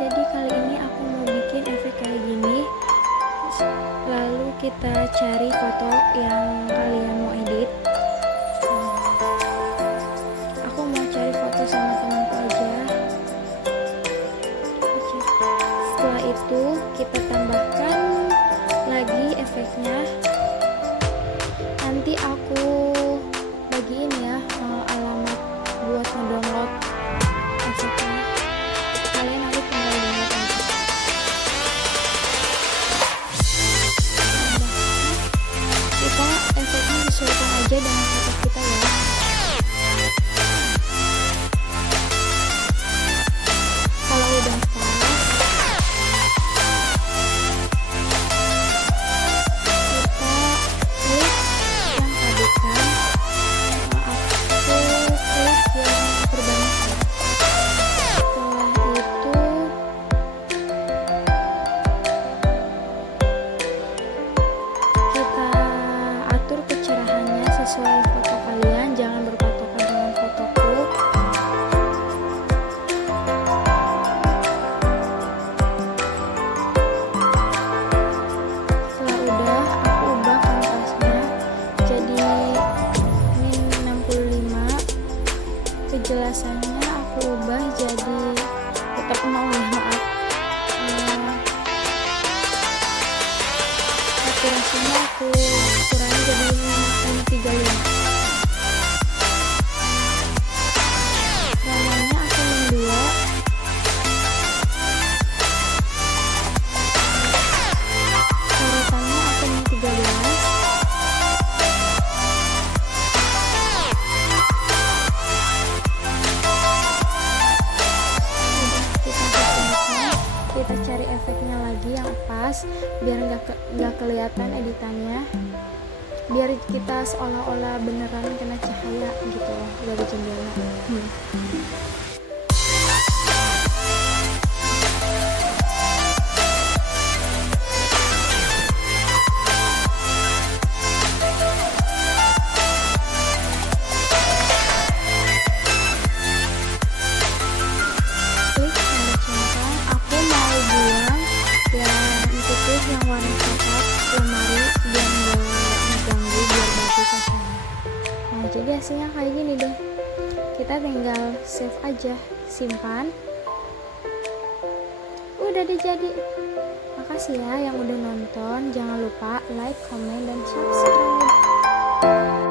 Jadi kali ini aku mau bikin efek kayak gini. Lalu kita cari foto yang kalian mau edit. Aku mau cari foto sama temanku aja. Setelah itu kita tambahkan lagi efeknya. Nanti aku bagiin ya alamat buat ngedownload efeknya. Kalian nanti tinggal download aja. Kita efeknya disesuaikan aja dengan foto kita ya. Kalau udah pas, kita klik yang tadi kan. Aku klik yang terbanyak. Setelah itu kita atur kecerahannya sesuai foto kalian, jangan berpatokan dengan fotoku. Setelah udah, aku ubah kontrasnya jadi min 65. Kejelasannya aku ubah jadi tetap 0 ya, maaf. Akurasinya aku kurangi jadi 35. Warnanya aku min 2. Coretannya aku min 13. Kita cari efeknya lagi yang pas biar nggak kelihatan editannya, biar kita seolah-olah beneran kena cahaya gitu dari jendela. Klik tanda centang. Aku mau buang yang putih yang warna coklat lemari biar nggak mengganggu, biar bagus hasilnya. Nah, jadi hasilnya kayak gini deh. Kita tinggal save aja, simpan. Udah deh jadi. Makasih ya yang udah nonton. Jangan lupa like, comment, dan subscribe.